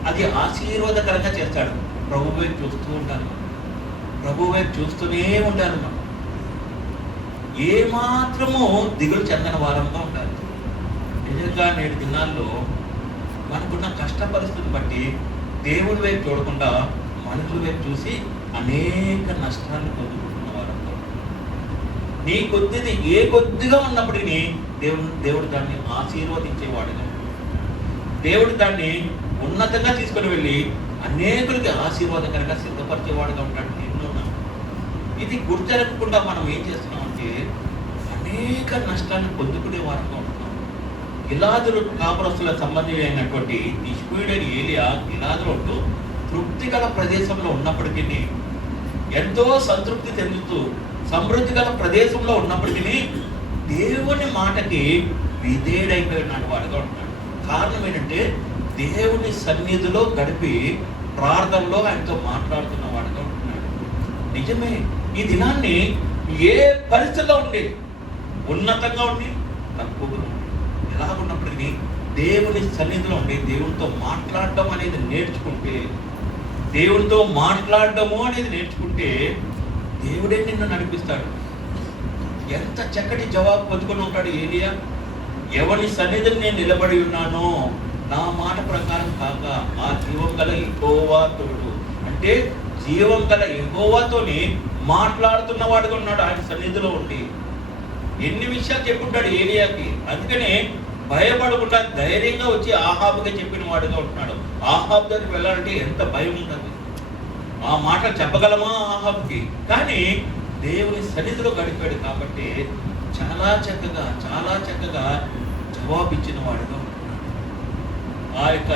అది ఆశీర్వాదకరంగా చేస్తాడు. ప్రభు వైపు చూస్తూ ఉంటాను, ప్రభు వైపు చూస్తూనే ఉంటాను. మనం ఏమాత్రము దిగులు చెందని వారంగా ఉండాలి. నిజంగా నేటి దినాల్లో మనకున్న కష్ట పరిస్థితిని బట్టి దేవుడి వైపు చూడకుండా మనుషుల వైపు చూసి అనేక నష్టాన్ని పొందుకుంటున్న వారంతా. నీ కొద్దిది ఏ కొద్దిగా ఉన్నప్పటికీ దేవుడు దాన్ని ఆశీర్వదించేవాడుగా, దేవుడు దాన్ని ఉన్నతంగా తీసుకొని వెళ్ళి అనేకులకి ఆశీర్వాదకరంగా సిద్ధపరిచేవాడుగా ఉంటాడు. ఇది గుర్తెరగకుండా మనం ఏం చేస్తున్నామంటే అనేక నష్టాన్ని పొందుకునే వారంగా ఉంటున్నాం. గిలాదులు కాపురస్తుల సంబంధించి అయినటువంటి నిష్కుయుడైన ఏలియా గిలాదులో తృప్తి గల ప్రదేశంలో ఉన్నప్పటికీ, ఎంతో సంతృప్తి చెందుతూ సమృద్ధి గల ప్రదేశంలో ఉన్నప్పటికీ దేవుని మాటకి విధేయుడైపోయినాడు వాడుగా ఉంటాడు. కారణం ఏంటంటే దేవుని సన్నిధిలో గడిపి ప్రార్థనలో ఆయనతో మాట్లాడుతున్న వాడుగా ఉంటున్నాడు. నిజమే, ఈ దినాన్ని ఏ పరిస్థితిలో ఉండి, ఉన్నతంగా ఉండి తక్కువగా ఉండి, ఎలా ఉన్నప్పటికీ దేవుని సన్నిధిలో ఉండి దేవునితో మాట్లాడడం అనేది నేర్చుకుంటే, దేవునితో మాట్లాడడము అనేది నేర్చుకుంటే దేవుడే నిన్ను నడిపిస్తాడు. ఎంత చక్కటి జవాబు పొందుకొని ఉంటాడు ఏలియా. ఎవరి సన్నిధిని నేను నిలబడి ఉన్నానో నా మాట ప్రకారం కాక ఆ జీవం గల యెహోవా తోడు, అంటే జీవం గల యెహోవాతోని మాట్లాడుతున్న వాడుగా ఉన్నాడు ఆయన సన్నిధిలో ఉండి. ఎన్ని విషయాలు చెప్పుంటాడు ఏలియాకి. అందుకనే భయపడకుండా ధైర్యంగా వచ్చి ఆహాబుగా చెప్పిన వాడుగా ఉంటున్నాడు. ఆహాబ్ దగ్గరికి వెళ్ళాలంటే ఎంత భయం ఉంటుంది. ఆ మాట చెప్పగలమా ఆహాబ్కి? కానీ దేవుని సన్నిధిలో గడిపాడు కాబట్టి చాలా చక్కగా జవాబు ఇచ్చిన వాడుగా ఉంటున్నాడు. ఆ యొక్క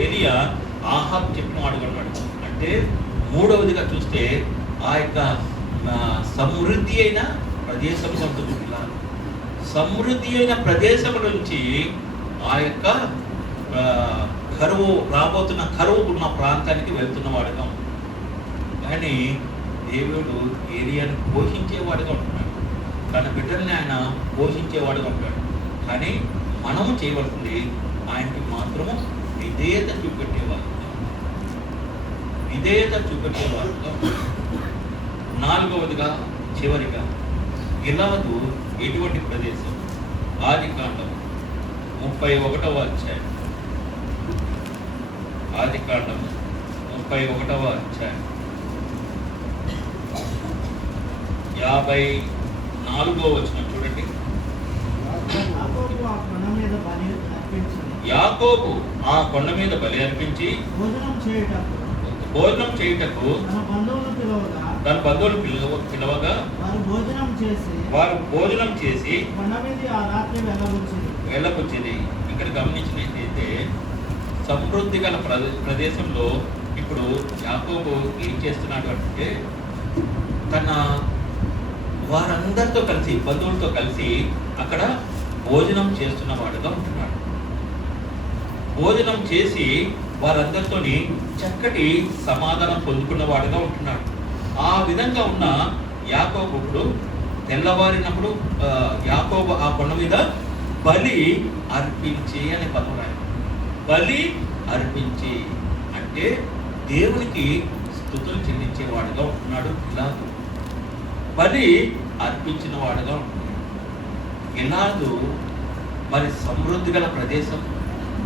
ఏలియా ఆహాబ్ చెప్పిన వాడుగా ఉన్నాడు. అంటే మూడవదిగా చూస్తే ఆ యొక్క సమృద్ధి అయిన ప్రదేశం ఉంటుంది. సమృద్ధి అయిన ప్రదేశం నుంచి ఆ యొక్క రాబోతున్న కరువుకున్న ప్రాంతానికి వెళ్తున్న వాడుగా ఉంటాడు. కానీ దేవుడు ఏలియాను పోషించేవాడుగా ఉంటున్నాడు. తన బిడ్డల్ని ఆయన పోషించేవాడుగా ఉంటాడు. కానీ మనము చేయవలసింది ఆయనకి మాత్రము విధేయత చూపెట్టేవాడుగా. 4వదిగా చివరిగా గిలాదు ఎటువంటి ప్రదేశం? ఆదికాండం 31వ అధ్యాయం. ఆదికాండం 31వ అధ్యాయం 54వ వచనం చూడండి. యాకోబు ఆ కొండ మీద బలి అర్పించి భోజనం చేయుటకు తన బంధువులు పిలవగా వారు భోజనం చేసి వెళ్ళకొచ్చేది. ఇక్కడ గమనించినట్లయితే సమృద్ధి గల ప్రదేశంలో ఇప్పుడు యాకోబు ఏం చేస్తున్నాడు అంటే తన వారందరితో కలిసి, బంధువులతో కలిసి అక్కడ భోజనం చేస్తున్న వాడుగా ఉంటున్నాడు. భోజనం చేసి వారందరితోని చక్కటి సమాధానం పొందుకున్న వాడుగా ఉంటున్నాడు. ఆ విధంగా ఉన్న యాకోబు ఇప్పుడు తెల్లవారినప్పుడు యాకోబు ఆ కొండ మీద బలి అర్పించి అనే పదం రాయాలి. బలి అర్పించి అంటే దేవునికి స్తుతులు చెల్లించేవాడుగా ఉంటున్నాడు. గిలాదు బలి అర్పించిన వాడుగా ఉంటున్నాడు. గిలాదు మరి సమృద్ధి గల ప్రదేశం,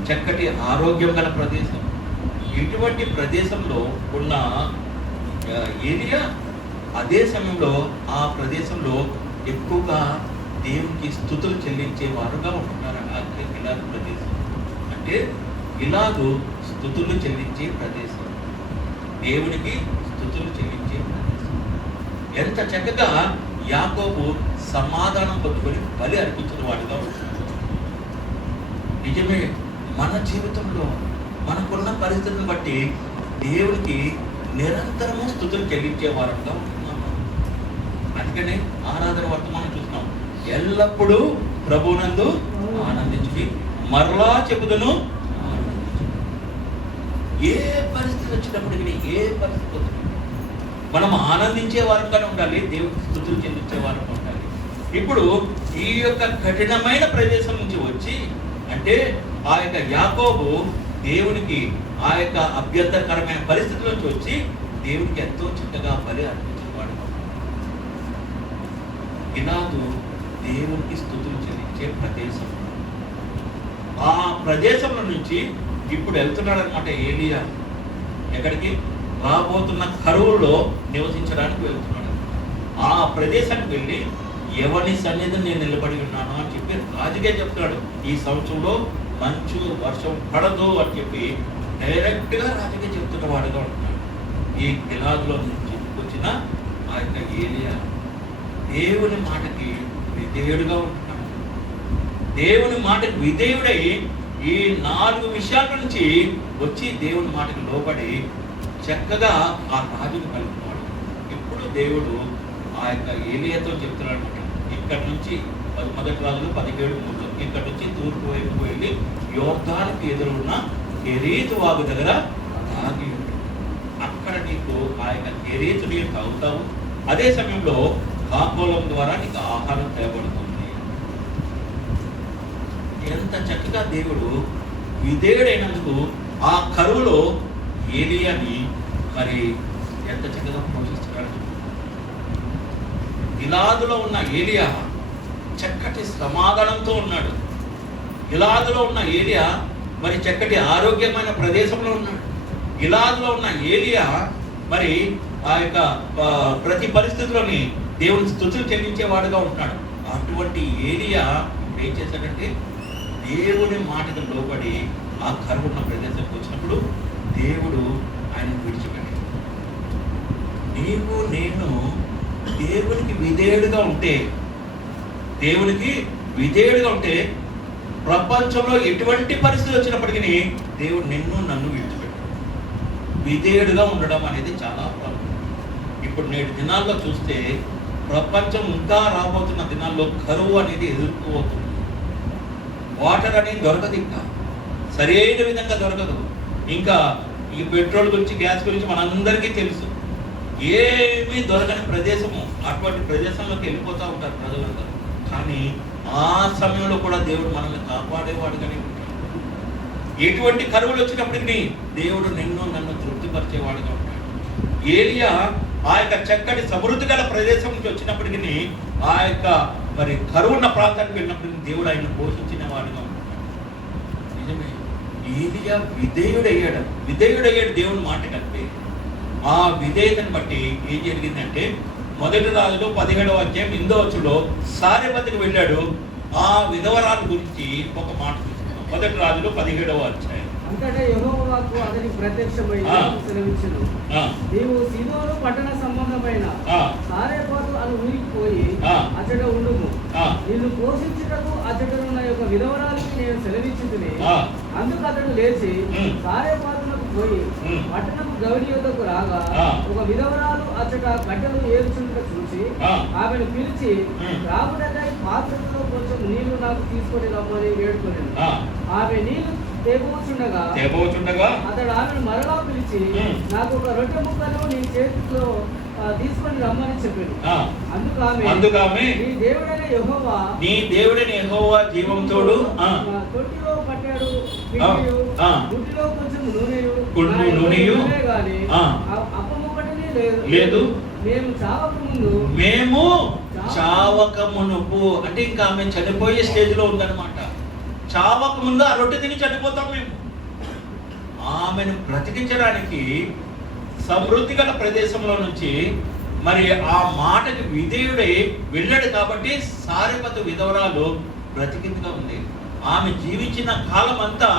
చక్కటి ఆరోగ్యం గల ప్రదేశం. ఇటువంటి ప్రదేశంలో ఉన్న ఏలియా అదే సమయంలో ఆ ప్రదేశంలో ఎక్కువగా దేవునికి స్తుతులు చెల్లించే వారుగా ఉంటున్నారు. ఆ గిలాదు ప్రదేశం అంటే గిలాదు స్తుతులు చెల్లించే ప్రదేశం, దేవునికి స్తుతులు చెల్లించే ప్రదేశం. ఎంత చక్కగా యాకోబు సమాధానం పొందుకొని బలి అర్పించిన వాడుగా ఉంటున్నాడు. నిజమే, మన జీవితంలో మనకున్న పరిస్థితులను బట్టి దేవునికి నిరంతరము స్తుతులు చెల్లించే వారంగా ఉంటున్నాము. అందుకనే ఆరాధన వర్తమానం చూస్తున్నాం. ఎల్లప్పుడూ ప్రభువునందు ఆనందించి మరలా చెబుదును. ఏ పరిస్థితి వచ్చినప్పటికీ, ఏ పరిస్థితి వచ్చినప్పటికీ మనం ఆనందించే వారంగానే ఉండాలి, దేవుడికి స్తుతులు చెల్లించే వారంగా ఉండాలి. ఇప్పుడు ఈ యొక్క కఠినమైన ప్రదేశం నుంచి వచ్చి అంటే ఆ యొక్క యాకోబు దేవునికి ఆ యొక్క అభ్యంతరకరమైన పరిస్థితుల నుంచి వచ్చి దేవునికి ఎంతో చక్కగా బలి అర్పించిన వాడు. గిలాదు దేవునికి స్తుతులు చెల్లించే ప్రదేశం. ఆ ప్రదేశంలో నుంచి ఇప్పుడు వెళ్తున్నాడు అనమాట ఏలియా. ఎక్కడికి? రాబోతున్న కరువులో నివసించడానికి వెళ్తున్నాడు. ఆ ప్రదేశానికి వెళ్ళి ఎవరి సన్నిధిని నేను నిలబడి ఉన్నాను అని చెప్పి రాజుకే చెప్తున్నాడు. ఈ సంవత్సరంలో మంచు వర్షం పడదు అని చెప్పి డైరెక్ట్గా రాజుకే చెప్తున్న వాడుగా ఉంటున్నాడు. ఈ గిలాదులో నుంచి వచ్చిన ఆ యొక్క ఏలియా దేవుని మాటకి విధేయుడుగా ఉంటున్నాడు. దేవుని మాటకి విధేయుడై ఈ 4 విషయాల నుంచి వచ్చి దేవుని మాటకి లోబడి చక్కగా ఆ రాజును కలుపుతున్నాడు. ఇప్పుడు దేవుడు ఆ యొక్క ఏలియాతో చెప్తున్నాడు, ఇక్కడ నుంచి 1 రాజులు 17:3 ఇక్కడ నుంచి తూర్పు వైపు వెళ్ళి యోర్దానుకు ఎదురున్న కెరీతు వాగు దగ్గర తాగి అక్కడ నీకు ఆ యొక్క కెరీతు నీరు తాగుతావు. అదే సమయంలో కాకోలం ద్వారా నీకు ఆహారం తేబడుతుంది. ఎంత చక్కగా దేవుడు విధేయుడైనందుకు ఆ కరువులో ఏలియాని మరి ఎంత చక్కగా పోషిస్తున్నాడు. గిలాదులో ఉన్న ఏలియా చక్కటి సమాధానంతో ఉన్నాడు. గిలాదులో ఉన్న ఏలియా మరి చక్కటి ఆరోగ్యమైన ప్రదేశంలో ఉన్నాడు. గిలాదులో ఉన్న ఏలియా మరి ఆ యొక్క ప్రతి పరిస్థితిలోని దేవుని స్తుతులు చెల్లించేవాడుగా ఉంటున్నాడు. అటువంటి ఏలియా ఏం చేశాడంటే దేవుని మాటకు లోబడి ఆ కరువు ఉన్న ప్రదేశానికి వచ్చినప్పుడు దేవుడు ఆయన విడిచిపెట్టాడు. నీవు నేను దేవునికి విధేయుడుగా ఉంటే, దేవునికి విధేయుడుగా ఉంటే ప్రపంచంలో ఎటువంటి పరిస్థితి వచ్చినప్పటికీ దేవుడు నిన్ను నన్ను విడిచిపెట్టాడు. విధేయుడుగా ఉండడం అనేది చాలా ప్రాబ్లం. ఇప్పుడు నేటి దినాల్లో చూస్తే ప్రపంచం ఇంకా రాబోతున్న దినాల్లో కరువు అనేది ఎదుర్కోబోతుంది. వాటర్ అనేది దొరకదు, ఇంకా సరైన విధంగా దొరకదు. ఇంకా ఈ పెట్రోల్ గురించి, గ్యాస్ గురించి మనందరికీ తెలుసు. ఏమీ దొరకని ప్రదేశము, అటువంటి ప్రదేశంలోకి వెళ్ళిపోతూ ఉంటారు ప్రజలందరూ. కానీ ఆ సమయంలో కూడా దేవుడు మనల్ని కాపాడేవాడుగానే ఉంటాడు. ఎటువంటి కరువులు వచ్చినప్పటికీ దేవుడు నిన్ను నన్ను తృప్తిపరిచేవాడుగా ఉంటాడు. ఏలియా ఆ యొక్క చక్కటి సమృద్ధి గల ప్రదేశం నుంచి వచ్చినప్పటికీ ఆ యొక్క మరి కరువున్న ప్రాంతానికి వెళ్ళినప్పుడు దేవుడు ఆయన పోషించిన వాడిగా ఉంటున్నాడు. నిజమే, ఏలియా విధేయుడయ్యాడు దేవుని మాట కంటే. ఆ విధేయతను బట్టి ఏం జరిగిందంటే మొదటి రాజులో 17వ అధ్యాయం 8వ వచనంలో సారెపతికి వెళ్ళాడు. ఆ విధవరాల గురించి ఒక మాట చూస్తున్నాం. మొదటి రాజులో 17వ అధ్యాయం. అంతటా యెహోవాకు అతనికి ప్రత్యక్షమై సెలవిచ్చెను, నీవు సీదోను పట్టణ సంబంధమైన సారెపోతు అను ఊరికి పోయి అచ్చట ఉండుము. నిన్ను పోషించుటకు అచ్చటనున్న యొక్క విధవరాలకి నేను సెలవిచ్చుతుని. అందుకు అతడు లేచి సారెపోతునకు పోయి పట్టణము గౌరి యొద్దకు రాగా ఒక విధవరాలు అచ్చట కట్టెలు ఏరుచుండట చూసి ఆమెను పిలిచి రాముడకై పాత్రలో కొంచెం నీళ్లు నాకు తీసుకొని రమ్మని వేడుకొనెను. ఆమె నీళ్లు తేబోచుండగా అతడు ఆమెను మరలా పిలిచి నాకు ఒక రొట్టె ముక్కను నీ చేతిలో తీసుకొని రమ్మని చెప్పాడు. అందుకు ఆమె నీ దేవుడైన యెహోవా జీవంతోడు తొట్టిలో పట్టాడు గుడ్డిలో కొంచెం నూనెయు గాని అప్పముక్కటిని లేదు. మేము చావక మునుపు అంటే ఇంకా ఆమె చనిపోయే స్టేజ్ లో ఉందన్నమాట. చావక ముందు ఆ రొట్టె తిని చనిపోతాం మేము. ఆమెను బ్రతికించడానికి సమృద్ధి గల ప్రదేశంలో నుంచి మరి ఆ మాటకి విధేయుడై వెళ్ళాడు కాబట్టి సారెపతు విధవరాలు బ్రతికిందిగా ఉంది. ఆమె జీవించిన కాలం అంతా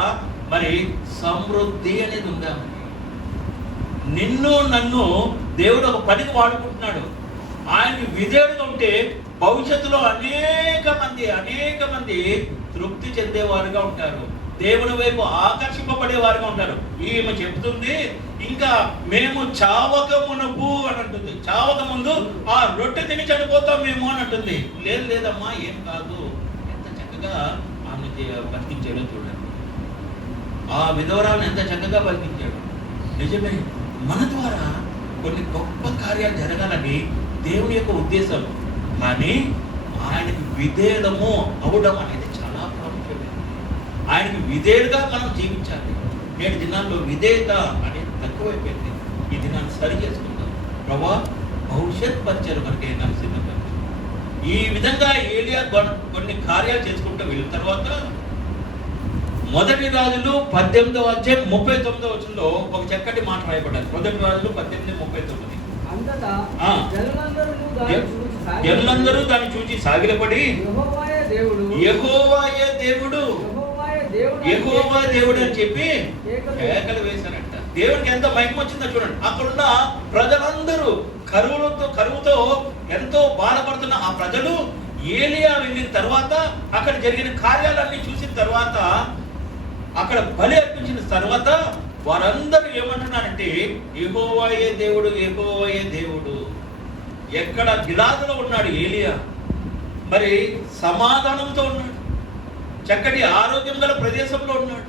మరి సమృద్ధి అనేది ఉంది. నిన్ను నన్ను దేవుడు ఒక పనికి వాడుకుంటున్నాడు. ఆయనకి విధేయుడుగా ఉంటే భవిష్యత్తులో అనేక మంది తృప్తి చెందేవారుగా ఉంటారు, దేవుని వైపు ఆకర్షింపబడేవారుగా ఉంటారు. ఈమె చెప్తుంది ఇంకా మేము చావక మునుపు అని అంటుంది. చావక ముందు ఆ రొట్టె తిని చనిపోతాం మేము అని అంటుంది. లేదమ్మా, ఏం కాదు. ఎంత చక్కగా ఆమె బతికించాడో చూడండి. ఆ విధవరాలను ఎంత చక్కగా బతికించాడు. నిజమే, మన ద్వారా కొన్ని గొప్ప కార్యాలు జరగాలని దేవుని యొక్క ఉద్దేశం. కానీ ఆయనకి విధేయము అవడం అనేది చాలా ప్రాముఖ్యమైనది. ఆయనకి విధేయుడుగా మనం జీవించాలి. నేటి దినాల్లో విధేయత అనేది తక్కువైపోయింది. ఈ దినాన్ని సరి చేసుకుందాం. ప్రభా, భవిష్యత్ పరిచయం కంటే నాకు సిద్ధపరచు. ఈ విధంగా ఏలియా కొన్ని కార్యాలు చేసుకుంటూ వెళ్ళిన తర్వాత మొదటి రాజులు 18వ అధ్యాయం 39వ వచనంలో ఒక చక్కటి మాట రాయబడ్డారు. మొదటి రాజులు 18:39. జనులందరూ దాన్ని చూచి సాగిలపడి యెహోవాయే దేవుడు అని చెప్పి కేకలు వేశారంట. దేవుడికి ఎంత మహిమ వచ్చిందో చూడండి. అక్కడున్న ప్రజలందరూ కరువుతో ఎంతో బాధపడుతున్న ఆ ప్రజలు ఏలియా వెళ్ళిన తర్వాత, అక్కడ జరిగిన కార్యాలన్నీ చూసిన తర్వాత, అక్కడ బలి అర్పించిన తర్వాత వారందరూ ఏమంటున్నారంటే యెహోవాయే దేవుడు. ఎక్కడ గిలాదులో ఉన్నాడు ఏలియా, మరి సమాధానంతో ఉన్నాడు, చక్కటి ఆరోగ్యం గల ప్రదేశంలో ఉన్నాడు,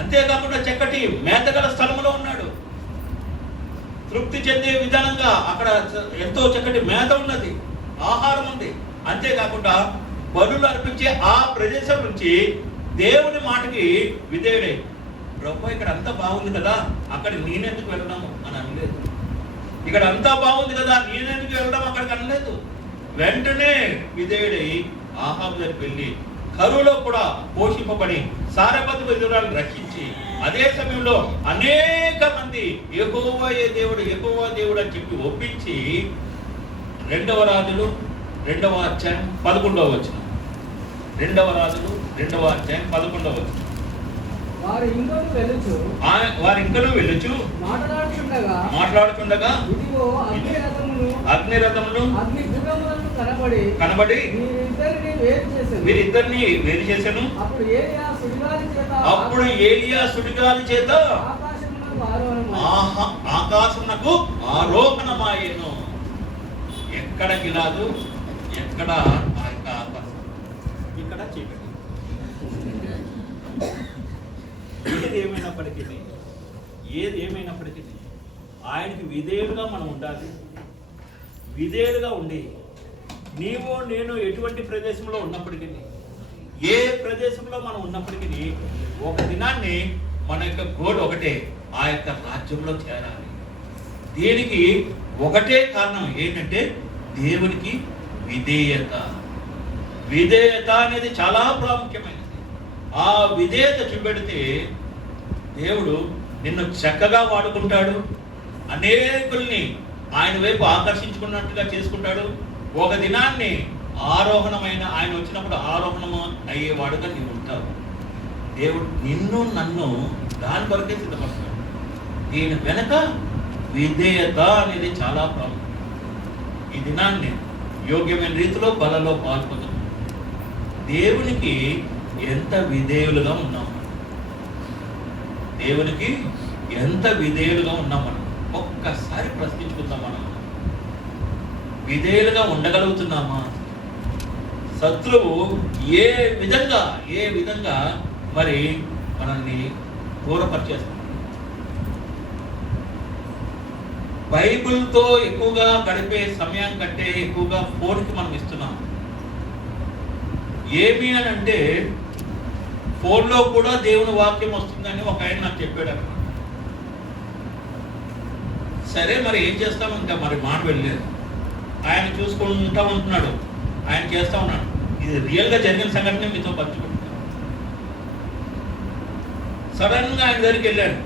అంతేకాకుండా చక్కటి మేతగల స్థలంలో ఉన్నాడు, తృప్తి చెందే విధానంగా అక్కడ ఎంతో చక్కటి మేత ఉన్నది, ఆహారం ఉంది. అంతేకాకుండా బలులు అర్పించే ఆ ప్రదేశం నుంచి దేవుని మాటకి విధేయుడే. ప్రభు, ఇక్కడ అంతా బాగుంది కదా, అక్కడ నేనెందుకు వెళ్ళడము అని అనలేదు. ఇక్కడ అంతా బాగుంది కదా, నేనెందుకు వెళ్ళడం అక్కడికి అనలేదు. వెంటనే విధేయుడై ఆహాబు దగ్గరికి వెళ్ళి కరువులో కూడా పోషింపబడి సారెపతు విధురాలను రక్షించి, అదే సమయంలో అనేక మంది యెహోవాయే దేవుడు అని చెప్పి ఒప్పించి 2వ రాజులు 2వ అధ్యాయం 11వ వచనం. 2వ రాజులు 2వ అధ్యాయం 11వ వచనం. వారి ఇంకను వెళ్ళుచు మాట్లాడుచుండగా అగ్నిరథములు కనబడి వీరిద్దరిని వేరు చేశాను. అప్పుడు ఏలియా సుడిగాలి చేత ఆకాశమునకు ఆరోహణమాయెను. ఎక్కడ గిలాదు, ఎక్కడ ఆ యొక్క ఆకాశం, ఇక్కడ చీకటి. ఏది ఏమైనప్పటికీ ఆయనకి విధేయులుగా మనం ఉండాలి. విధేయులుగా ఉండి నీవు నేను ఎటువంటి ప్రదేశంలో ఉన్నప్పటికీ, ఏ ప్రదేశంలో మనం ఉన్నప్పటికీ ఒక దినాన్ని మన యొక్క గోల్ ఒకటే, ఆ యొక్క రాజ్యంలో చేరాలి. దీనికి ఒకటే కారణం ఏంటంటే దేవునికి విధేయత. విధేయత అనేది చాలా ప్రాముఖ్యమైనది. ఆ విధేయత చూపెడితే దేవుడు నిన్ను చక్కగా వాడుకుంటాడు, అనేకుల్ని ఆయన వైపు ఆకర్షించుకున్నట్టుగా చేసుకుంటాడు. ఒక దినాన్ని ఆయన వచ్చినప్పుడు ఆరోహణం అయ్యేవాడుగా నీవు ఉంటావు. దేవుడు నిన్ను నన్ను దాని కొరకే సిద్ధపడతాడు. దీని వెనక విధేయత అనేది చాలా ప్రాముఖ్యం. ఈ దినాన్ని యోగ్యమైన రీతిలో బలలో పాల్పొందాం. దేవునికి ఎంత విధేయులుగా ఉన్నాం, దేవునికి ఎంత విధేయులుగా ఉన్నాం మనం ఒక్కసారి ప్రశ్నించుకుందాం. మనం విధేయులుగా ఉండగలుగుతున్నామా? శత్రువు ఏ విధంగా మరి మనల్ని దూరపరిచేస్తాం. బైబిల్తో ఎక్కువగా గడిపే సమయం కంటే ఎక్కువగా ఫోన్కి మనం ఇస్తున్నాం. ఏమి అని అంటే ఫోన్లో కూడా దేవుని వాక్యం వస్తుందని ఒక ఆయన నాకు చెప్పాడు అన్నమాట. సరే మరి ఏం చేస్తాం, ఇంకా మరి మాట వెళ్ళలేదు. ఆయన చూసుకుంటా ఉంటున్నాడు, ఆయన చేస్తూ ఉన్నాడు. ఇది రియల్గా జరిగిన సంఘటన మీతో పంచుకుంటున్నాను. సడన్గా ఆయన దగ్గరికి వెళ్ళాడు,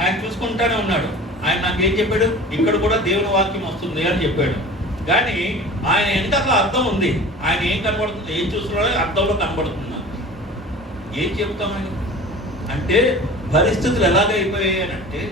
ఆయన చూసుకుంటానే ఉన్నాడు. ఆయన నాకేం చెప్పాడు, ఇక్కడ కూడా దేవుని వాక్యం వస్తుంది అని చెప్పాడు. కానీ ఆయన వెనకాల అర్థం ఉంది. ఆయన ఏం కనబడుతుంది, ఏం చూస్తున్నాడో అర్థంలో కనబడుతుంది. ఏం చెప్తామని అంటే పరిస్థితులు ఎలాగైపోయాయి అని అంటే